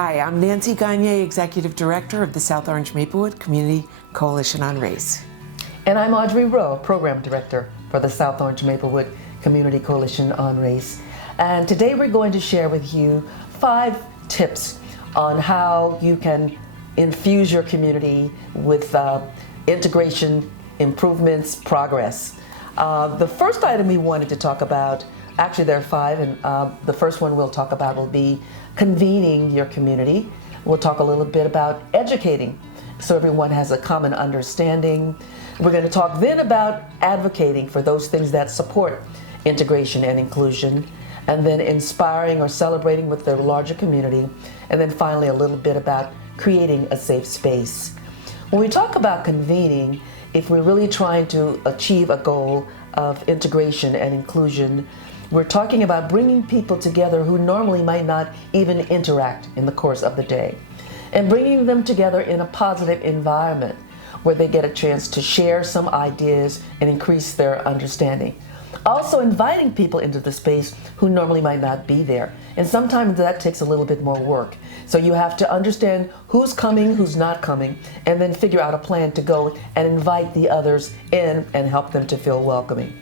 Hi, I'm Nancy Gagnier, Executive Director of the South Orange Maplewood Community Coalition on Race. And I'm Audrey Rowe, Program Director for the South Orange Maplewood Community Coalition on Race. And today we're going to share with you 5 tips on how you can infuse your community with integration, improvements, progress. The first item we wanted to talk about, actually there are 5, and the first one we'll talk about will be convening your community. We'll talk a little bit about educating so everyone has a common understanding. We're going to talk then about advocating for those things that support integration and inclusion, and then inspiring or celebrating with the larger community, and then finally a little bit about creating a safe space. When we talk about convening, if we're really trying to achieve a goal of integration and inclusion, we're talking about bringing people together who normally might not even interact in the course of the day, and bringing them together in a positive environment where they get a chance to share some ideas and increase their understanding. Also inviting people into the space who normally might not be there. And sometimes that takes a little bit more work. So you have to understand who's coming, who's not coming, and then figure out a plan to go and invite the others in and help them to feel welcoming.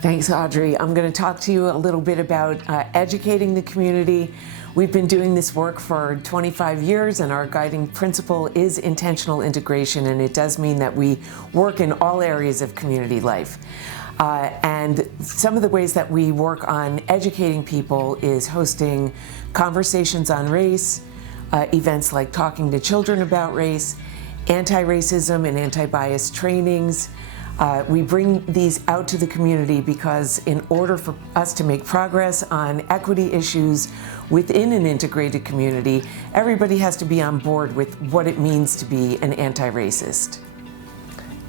Thanks, Audrey. I'm going to talk to you a little bit about educating the community. We've been doing this work for 25 years, and our guiding principle is intentional integration, and it does mean that we work in all areas of community life. And some of the ways that we work on educating people is hosting conversations on race, events like talking to children about race, anti-racism and anti-bias trainings. We bring these out to the community because in order for us to make progress on equity issues within an integrated community, everybody has to be on board with what it means to be an anti-racist.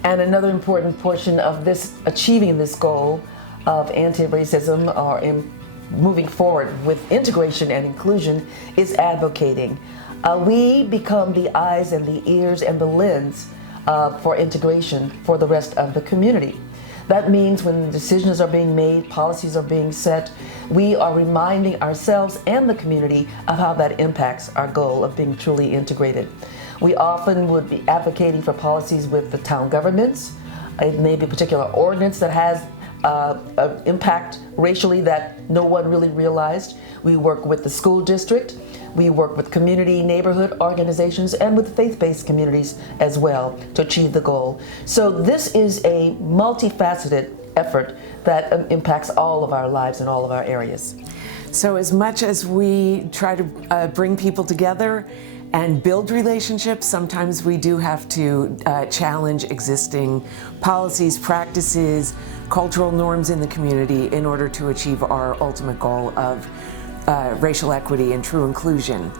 And another important portion of this, achieving this goal of anti-racism or in moving forward with integration and inclusion, is advocating. We become the eyes and the ears and the lens for integration for the rest of the community. That means when decisions are being made, policies are being set, we are reminding ourselves and the community of how that impacts our goal of being truly integrated. We often would be advocating for policies with the town governments. It may be a particular ordinance that has an impact racially that no one really realized. We work with the school district. We work with community neighborhood organizations and with faith-based communities as well to achieve the goal. So this is a multifaceted effort that impacts all of our lives in all of our areas. So as much as we try to bring people together and build relationships, sometimes we do have to challenge existing policies, practices, cultural norms in the community in order to achieve our ultimate goal of racial equity and true inclusion.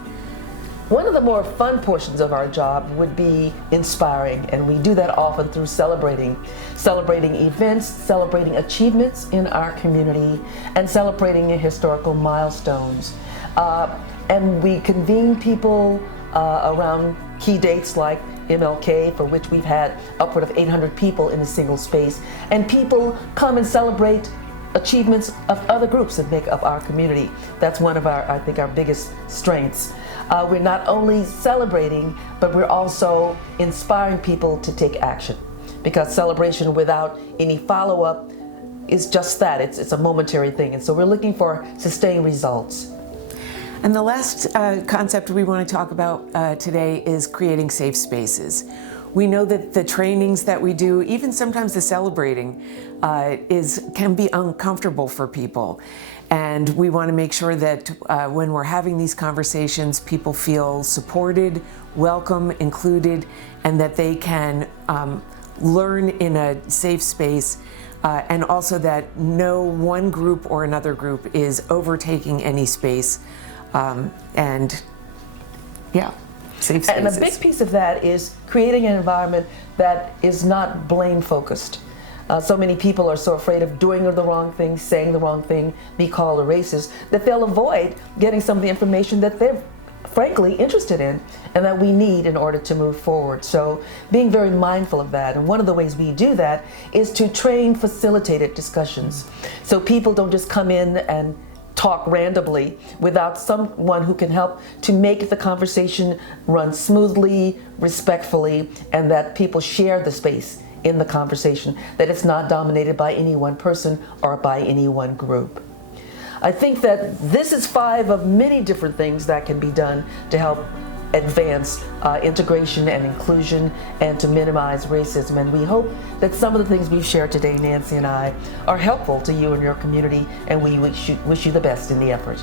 One of the more fun portions of our job would be inspiring, and we do that often through celebrating events, celebrating achievements in our community, and celebrating historical milestones. And we convene people around key dates like MLK, for which we've had upward of 800 people in a single space, and people come and celebrate achievements of other groups that make up our community. That's one of our, I think, our biggest strengths. We're not only celebrating, but we're also inspiring people to take action, because celebration without any follow-up is just that. It's a momentary thing, and so we're looking for sustained results. And the last concept we want to talk about today is creating safe spaces. We know that the trainings that we do, even sometimes the celebrating, can be uncomfortable for people. And we want to make sure that when we're having these conversations, people feel supported, welcome, included, and that they can learn in a safe space, and also that no one group or another group is overtaking any space. Safe spaces. And a big piece of that is creating an environment that is not blame focused. So many people are so afraid of doing the wrong thing, saying the wrong thing, be called a racist, that they'll avoid getting some of the information that they're frankly interested in and that we need in order to move forward. So being very mindful of that. And one of the ways we do that is to train facilitated discussions. So people don't just come in and talk randomly without someone who can help to make the conversation run smoothly, respectfully, and that people share the space in the conversation, that it's not dominated by any one person or by any one group. I think that this is 5 of many different things that can be done to help advance integration and inclusion and to minimize racism. And we hope that some of the things we've shared today, Nancy and I, are helpful to you and your community, and we wish you the best in the effort.